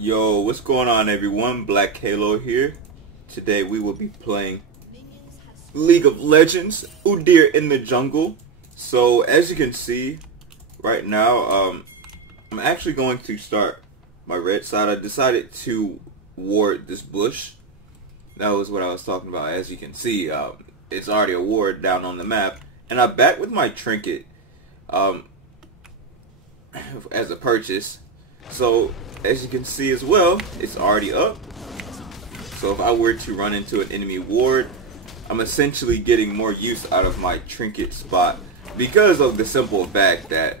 Yo, what's going on everyone? xBlackHalo here. Today we will be playing League of Legends, Udyr in the jungle. So as you can see right now, I'm actually going to start my red side. I decided to ward this bush. That was what I was talking about. As you can see, it's already a ward down on the map. And I'm back with my trinket as a purchase. So as you can see as well, it's already up. So if I were to run into an enemy ward, I'm essentially getting more use out of my trinket spot because of the simple fact that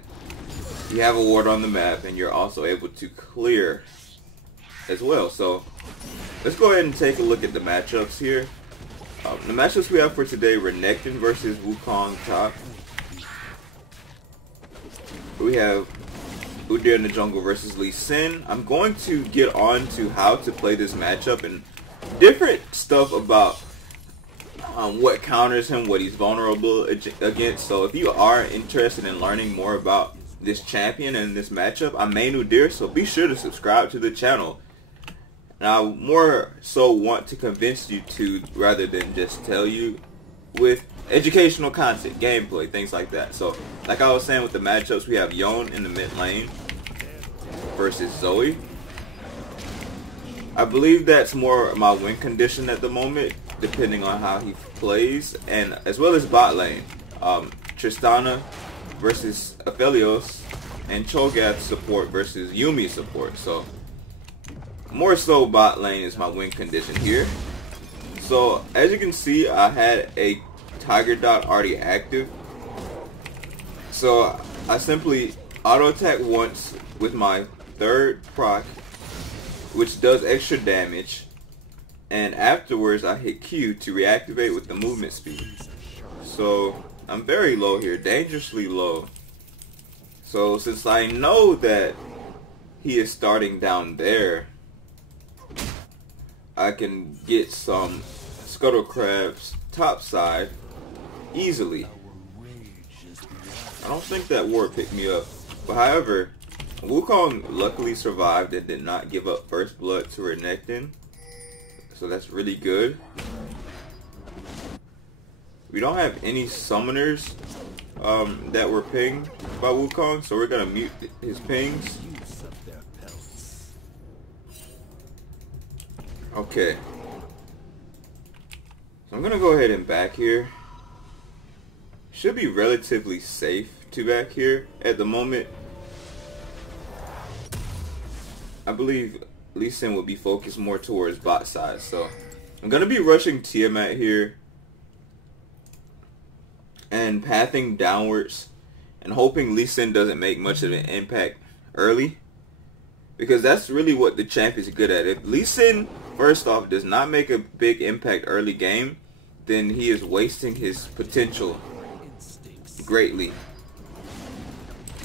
you have a ward on the map and you're also able to clear as well. So let's go ahead and take a look at the matchups here. The matchups we have for today: Renekton versus Wukong top. We have Udyr in the jungle versus Lee Sin. I'm going to get on to how to play this matchup and different stuff about what counters him, what he's vulnerable against. So if you are interested in learning more about this champion and this matchup, I'm main Udyr, so be sure to subscribe to the channel. And I more so want to convince you to, rather than just tell you, with educational content, gameplay, things like that. So like I was saying with the matchups, we have Yone in the mid lane versus Zoe. I believe that's more my win condition at the moment, depending on how he plays, and as well as bot lane, Tristana versus Aphelios, and Cho'Gath support versus Yuumi support. So more so bot lane is my win condition here. So as you can see, I had a Tiger Dot already active, so I simply auto attack once with my third proc, which does extra damage, and afterwards I hit Q to reactivate with the movement speed. So I'm very low here, dangerously low. So since I know that he is starting down there, I can get some Scuttle Crabs topside easily. I don't think that ward picked me up, but however, Wukong luckily survived and did not give up first blood to Renekton, so that's really good. We don't have any summoners that were pinged by Wukong, so we're gonna mute his pings. Okay, so I'm gonna go ahead and back here. Should be relatively safe to back here at the moment. I believe Lee Sin will be focused more towards bot side, so I'm gonna be rushing Tiamat here and pathing downwards and hoping Lee Sin doesn't make much of an impact early, because that's really what the champ is good at. If Lee Sin, first off, does not make a big impact early game, then he is wasting his potential greatly.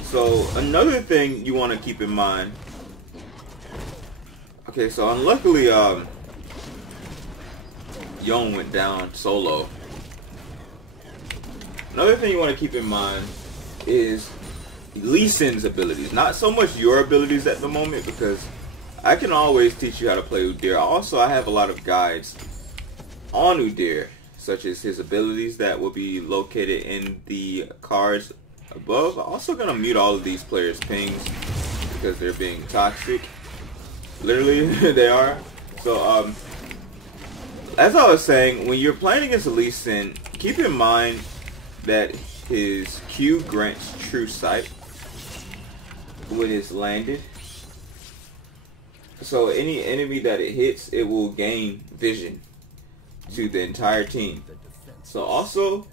So another thing you want to keep in mind. Okay, so unluckily Yone went down solo. Another thing you want to keep in mind is Lee Sin's abilities. Not so much your abilities at the moment, because I can always teach you how to play Udyr. Also, I have a lot of guides on Udyr, such as his abilities that will be located in the cards above. I'm also going to mute all of these players' pings because they're being toxic. Literally, they are. So, as I was saying, when you're playing against Lee Sin, keep in mind that his Q grants true sight when it's landed. So any enemy that it hits, it will gain vision to the entire team. So also,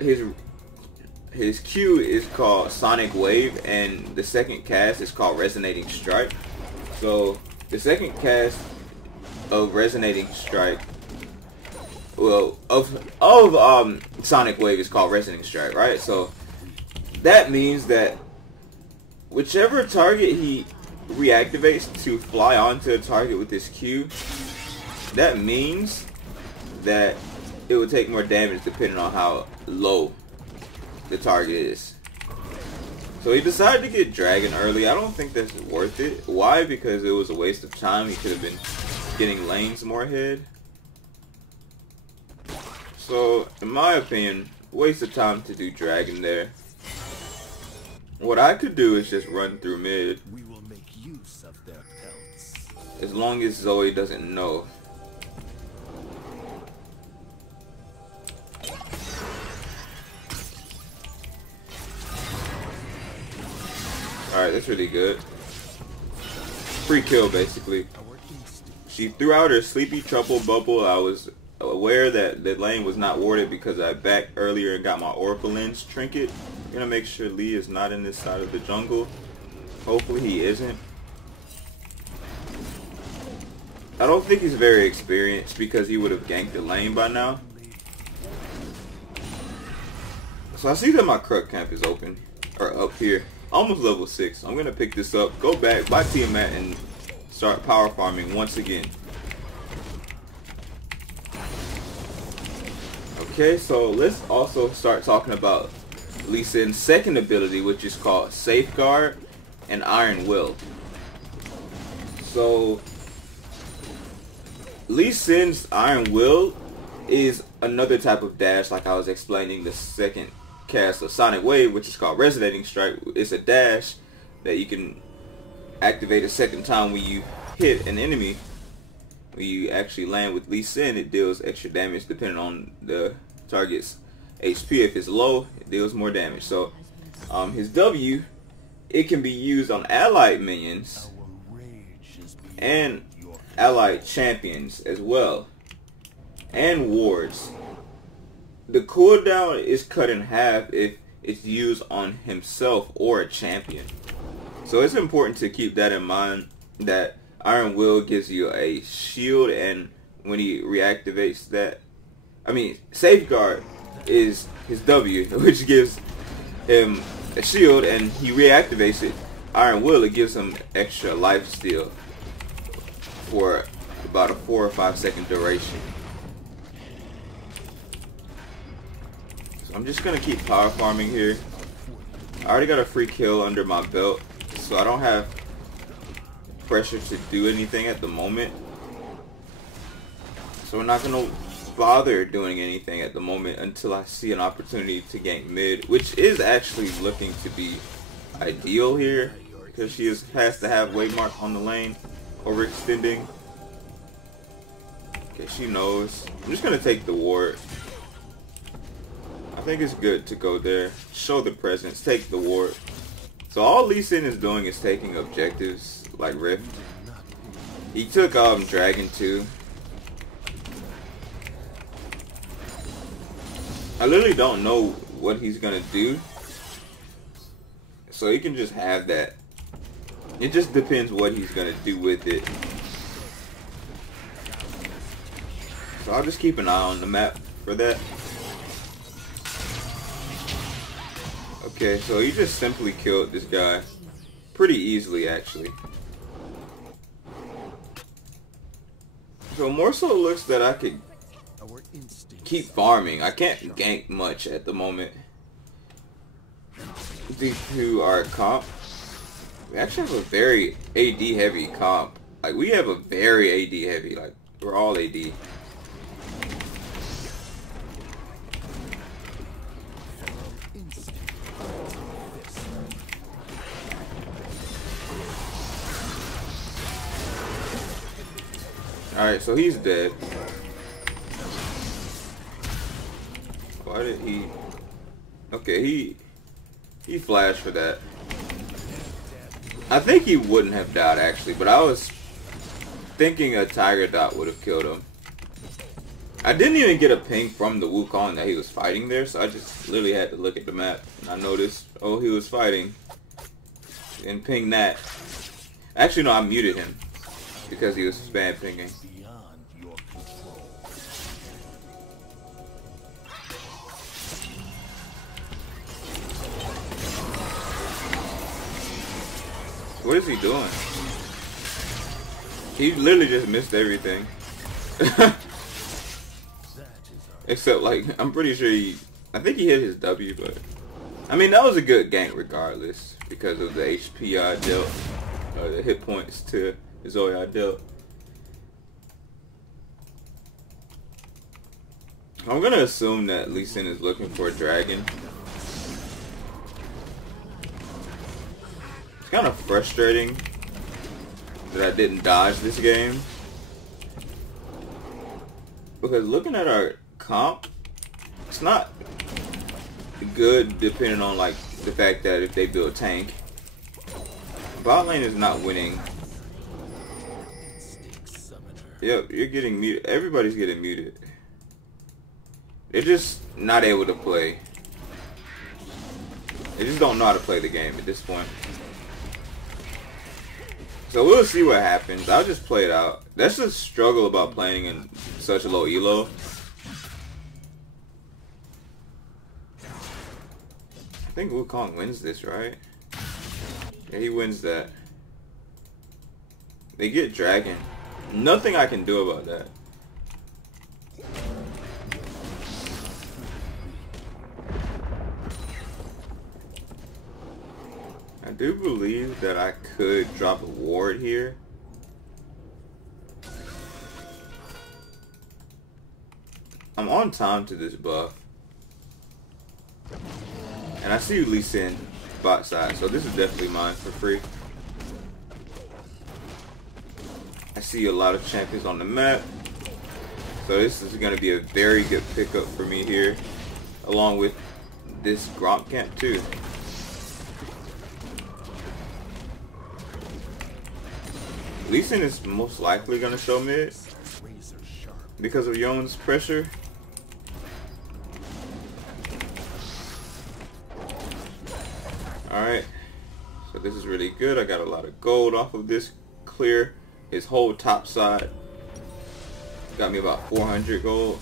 his Q is called Sonic Wave, and the second cast is called Resonating Strike. So the second cast of Resonating Strike, well, of Sonic Wave is called Resonating Strike, right? So that means that whichever target he reactivates to fly onto a target with his Q, that means that it will take more damage depending on how low the target is. So he decided to get Dragon early. I don't think that's worth it. Why? Because it was a waste of time. He could have been getting lanes more ahead. So, in my opinion, waste of time to do Dragon there. What I could do is just run through mid. We will make use of their pelts. As long as Zoe doesn't know. Alright, that's really good. Free kill, basically. She threw out her Sleepy Trouble bubble. I was aware that the lane was not warded because I backed earlier and got my Oracle Lens trinket. I'm gonna make sure Lee is not in this side of the jungle. Hopefully he isn't. I don't think he's very experienced because he would have ganked the lane by now. So I see that my Kruk camp is open, or up here. Almost level 6. I'm gonna pick this up, go back, buy Tiamat, and start power farming once again. Okay, so let's also start talking about Lee Sin's second ability, which is called Safeguard and Iron Will. So Lee Sin's Iron Will is another type of dash, like I was explaining the second cast of Sonic Wave, which is called Resonating Strike. It's a dash that you can activate a second time when you hit an enemy. When you actually land with Lee Sin, it deals extra damage depending on the target's HP. If it's low, it deals more damage. So his W, it can be used on allied minions and allied champions as well, and wards. The cooldown is cut in half if it's used on himself or a champion. So it's important to keep that in mind, that Iron Will gives you a shield, and when he reactivates that, Safeguard is his W, which gives him a shield, and he reactivates it. Iron Will, it gives him extra life steal for about a 4 or 5 second duration. I'm just gonna keep power farming here. I already got a free kill under my belt, so I don't have pressure to do anything at the moment. So we're not gonna bother doing anything at the moment until I see an opportunity to gank mid, which is actually looking to be ideal here, because she has to have Waymark on the lane, overextending. Okay, she knows. I'm just gonna take the ward. I think it's good to go there, show the presence, take the ward. So all Lee Sin is doing is taking objectives like Rift. He took Dragon too. I literally don't know what he's gonna do, so he can just have that. It just depends what he's gonna do with it. So I'll just keep an eye on the map for that. Okay, so he just simply killed this guy pretty easily, actually. So more so looks that I could keep farming. I can't gank much at the moment due to our comp. We actually have a very AD heavy comp. Like, we have a very AD heavy. Like, we're all AD. Alright, so he's dead. Why did he... Okay, he flashed for that. I think he wouldn't have died, actually, but I was thinking a Tiger Dot would have killed him. I didn't even get a ping from the Wukong that he was fighting there, so I just literally had to look at the map, and I noticed, oh, he was fighting. And ping that. Actually, no, I muted him because he was spam pinging. What is he doing? He literally just missed everything. Except, like, I'm pretty sure I think he hit his W, but I mean, that was a good gank regardless because of the HP I dealt, or the hit points to Zoe I dealt. I'm gonna assume that Lee Sin is looking for a dragon. It's kind of frustrating that I didn't dodge this game, because looking at our comp, it's not good depending on like the fact that if they build tank, bot lane is not winning. Yep, you're getting muted. Everybody's getting muted. They're just not able to play. They just don't know how to play the game at this point. So we'll see what happens. I'll just play it out. That's the struggle about playing in such a low elo. I think Wukong wins this, right? Yeah, he wins that. They get dragon. Nothing I can do about that. I do believe that I could drop a ward here. I'm on time to this buff. And I see Lee Sin bot side, so this is definitely mine for free. I see a lot of champions on the map. So this is going to be a very good pickup for me here. Along with this Gromp camp too. Lee Sin is most likely going to show mid because of Yon's pressure. Alright, so this is really good. I got a lot of gold off of this clear. His whole top side got me about 400 gold.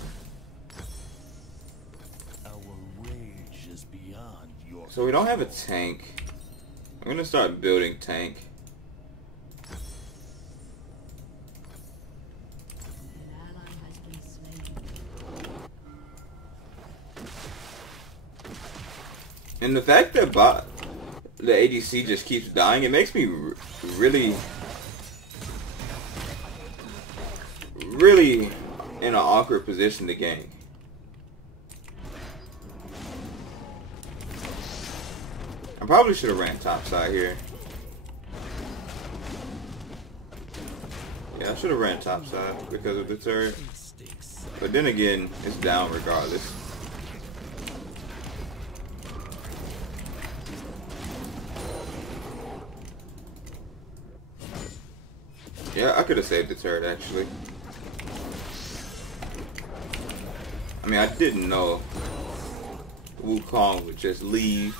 So we don't have a tank. I'm going to start building tank. And the fact that the ADC just keeps dying, it makes me really in an awkward position to gank. I probably should have ran topside here. Yeah, I should have ran topside because of the turret. But then again, it's down regardless. Yeah, I could have saved the turret actually. I mean, I didn't know Wukong would just leave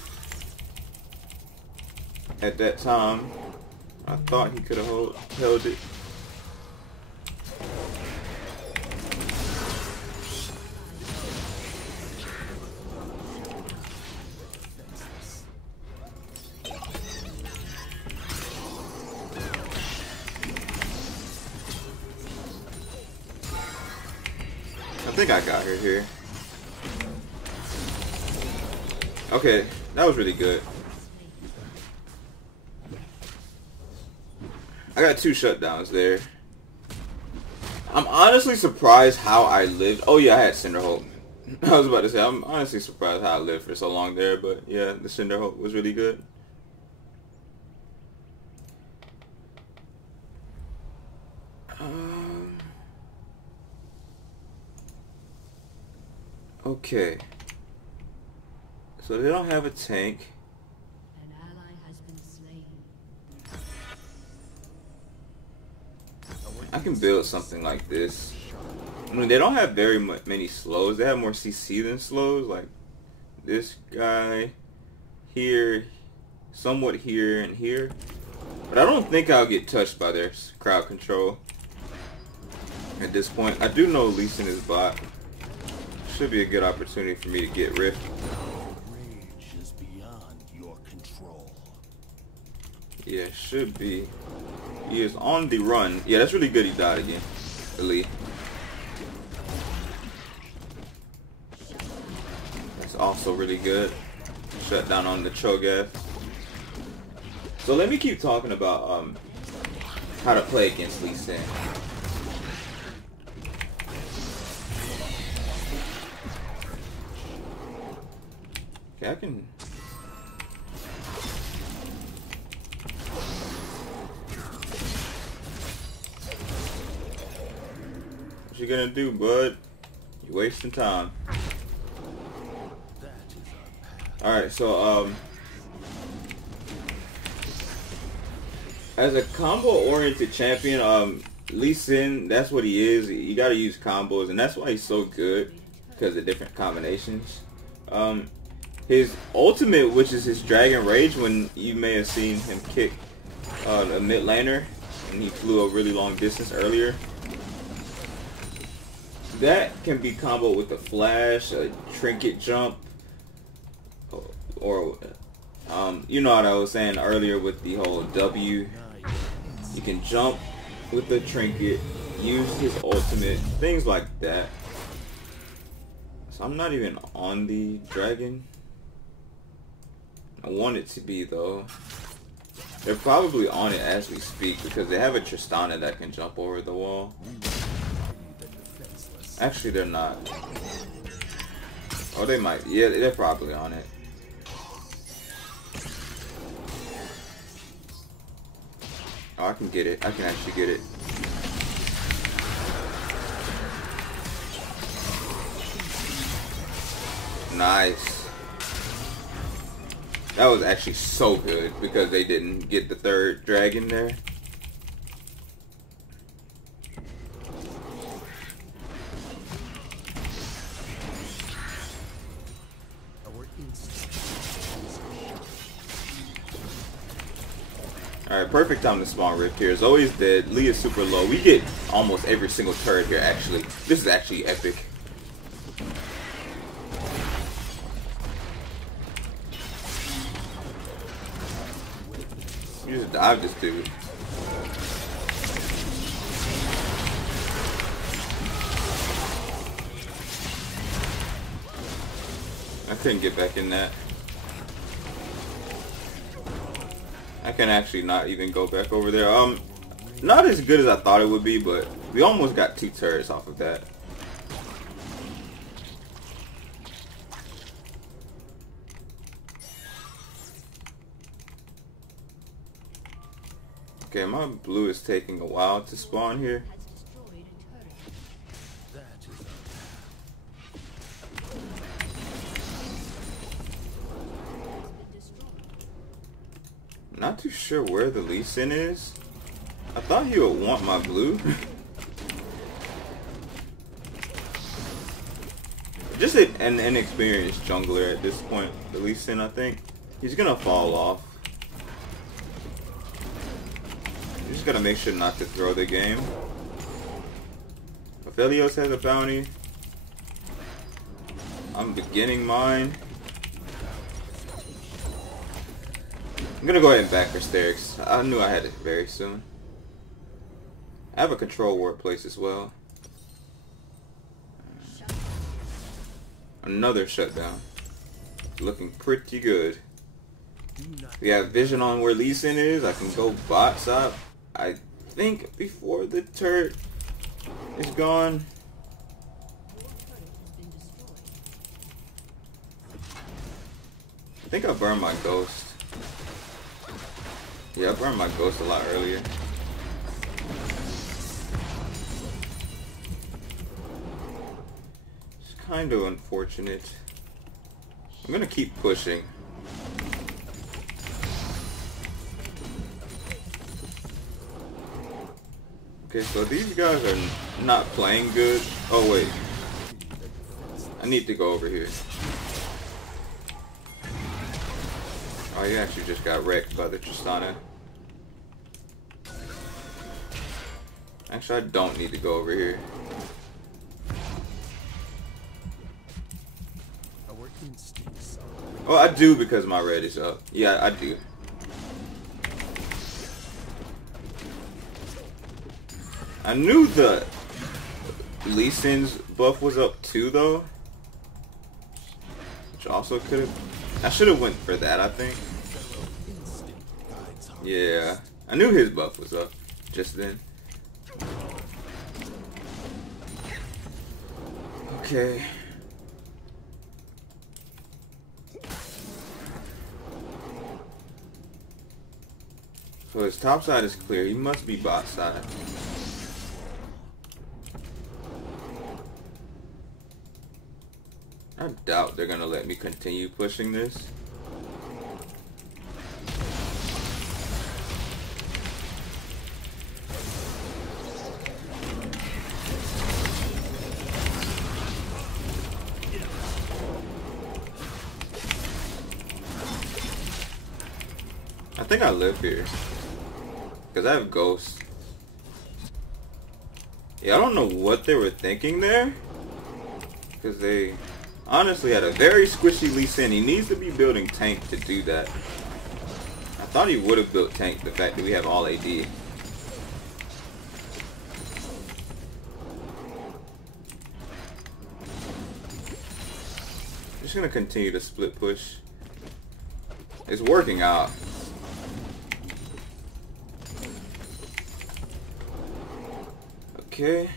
at that time. I thought he could have held it. I think I got her here. Okay, that was really good. I got 2 shutdowns there. I'm honestly surprised how I lived. Oh yeah, I had Cinderholt. I was about to say, I'm honestly surprised how I lived for so long there, but yeah, the Cinderholt was really good. Okay. So they don't have a tank. An ally has been slain. I can build something like this. I mean, they don't have very many slows. They have more CC than slows. Like this guy here, somewhat here and here. But I don't think I'll get touched by their crowd control at this point. I do know Lee Sin is bot. Should be a good opportunity for me to get Rift. Rage is beyond your control. Yeah, should be. He is on the run. Yeah, that's really good he died again. Lee. That's also really good. Shut down on the Cho'Gath. So let me keep talking about how to play against Lee Sin. Okay, I can. What you gonna do, bud? You wasting time. Alright, so as a combo-oriented champion, Lee Sin, that's what he is. You gotta use combos, and that's why he's so good, because of different combinations. His ultimate, which is his Dragon Rage, when you may have seen him kick a mid laner, and he flew a really long distance earlier. That can be comboed with a flash, a trinket jump, or you know what I was saying earlier with the whole W. You can jump with the trinket, use his ultimate, things like that. So I'm not even on the dragon. I want it to be though. They're probably on it as we speak because they have a Tristana that can jump over the wall. Actually, they're not. Oh, they might. Yeah, they're probably on it. Oh, I can get it. I can actually get it. Nice. That was actually so good because they didn't get the third dragon there. Alright, perfect time to spawn Rift here. Zoe's dead. Lee is super low. We get almost every single turret here, actually. This is actually epic. You just dive this dude. I couldn't get back in that. I can actually not even go back over there. Not as good as I thought it would be, but we almost got 2 turrets off of that. Okay, my blue is taking a while to spawn here. Not too sure where the Lee Sin is. I thought he would want my blue. Just an inexperienced jungler at this point, the Lee Sin, I think. He's gonna fall off. You just gotta make sure not to throw the game. Aphelios has a bounty. I'm beginning mine. I'm gonna go ahead and back for Sterix. I knew I had it very soon. I have a control ward place as well. Another shutdown. Looking pretty good. We have vision on where Lee Sin is. I can go bot side. I think before the turret is gone. I think I burned my ghost. Yeah, I burned my ghost a lot earlier. It's kind of unfortunate. I'm gonna keep pushing. Okay, so these guys are not playing good. Oh wait, I need to go over here. Oh, you actually just got wrecked by the Tristana. Actually, I don't need to go over here. Oh, I do because my red is up. Yeah, I do. I knew the Lee Sin's buff was up too, though. Which also could have I should have went for that, I think. Yeah, I knew his buff was up just then. Okay. So his top side is clear. He must be bot side. I doubt they're gonna let me continue pushing this. I think I live here because I have ghosts. Yeah, I don't know what they were thinking there, because they honestly had a very squishy Lee Sin. He needs to be building tank to do that. I thought he would have built tank, the fact that we have all AD. I'm just gonna continue to split push. It's working out. Okay.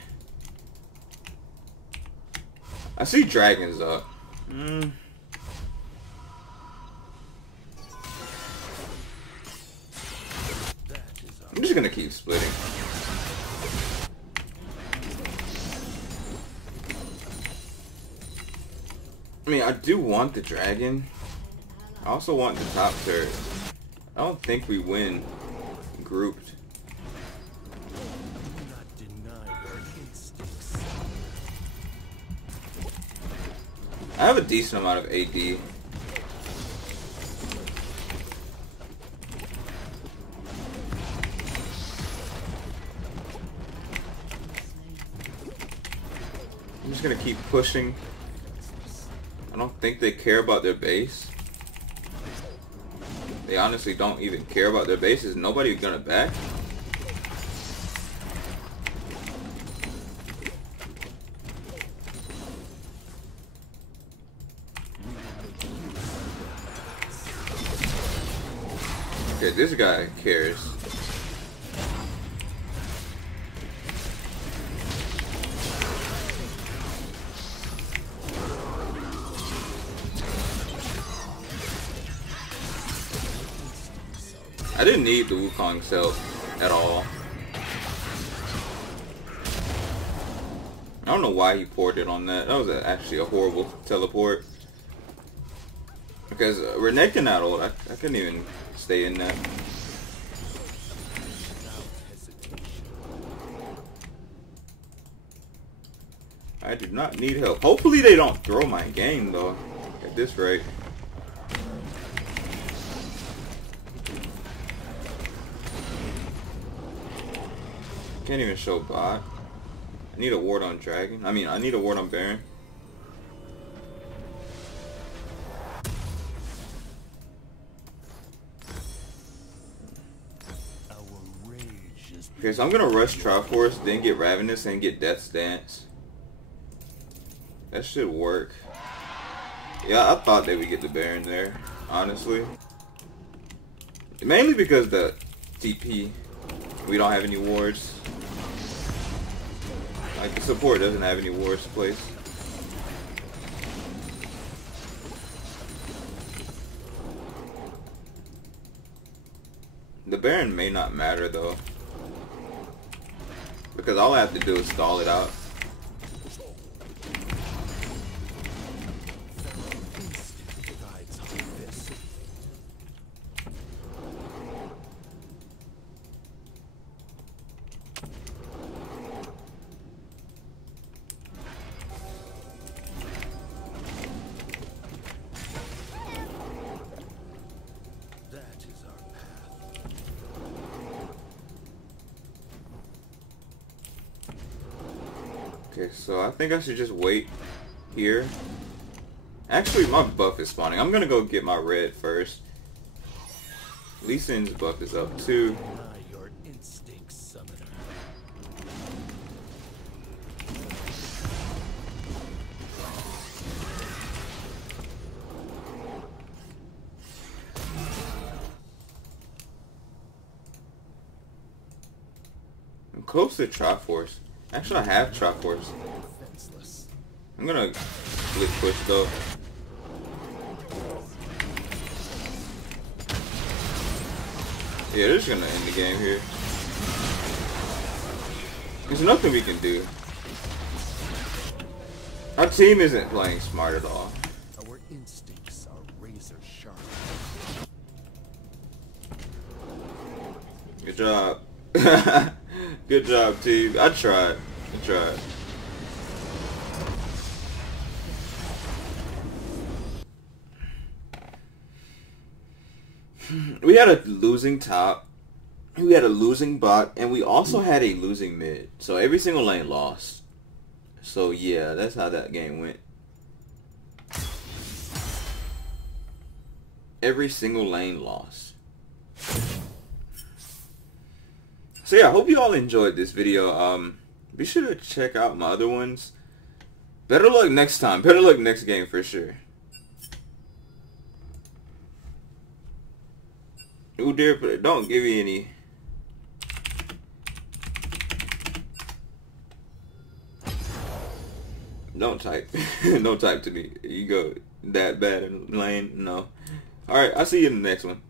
I see dragons up. I'm just gonna keep splitting. I mean, I do want the dragon. I also want the top turret. I don't think we win grouped. I have a decent amount of AD. I'm just gonna keep pushing. I don't think they care about their base. They honestly don't even care about their base. Is nobody gonna back? Okay, this guy cares. I didn't need the Wukong's help at all. I don't know why he ported on that. That was actually a horrible teleport. Because Renekton can not ult. I couldn't even stay in that. I do not need help. Hopefully they don't throw my game though. At this rate. Can't even show bot. I need a ward on dragon. I mean, I need a ward on Baron. Okay, so I'm gonna rush Triforce, then get Ravenous, and get Death's Dance. That should work. Yeah, I thought they would get the Baron there, honestly. Mainly because the TP, we don't have any wards. Like, the support doesn't have any wards placed. The Baron may not matter though, because all I have to do is stall it out. Okay, so I think I should just wait here. Actually, my buff is spawning. I'm gonna go get my red first. Lee Sin's buff is up too. close to Triforce. Actually, I have Triforce. Defenseless. I'm gonna split push though. Yeah, they're just gonna end the game here. There's nothing we can do. Our team isn't playing smart at all. Our instincts are razor sharp. Good job. Good job, team. I tried. We had a losing top. We had a losing bot, and we also had a losing mid. So every single lane lost. So yeah, that's how that game went. Every single lane lost. So yeah, I hope you all enjoyed this video. Be sure to check out my other ones. Better luck next time. Better luck next game for sure. Udyr, but don't give me any. Don't type. Don't type to me. You go that bad in lane. No. Alright, I'll see you in the next one.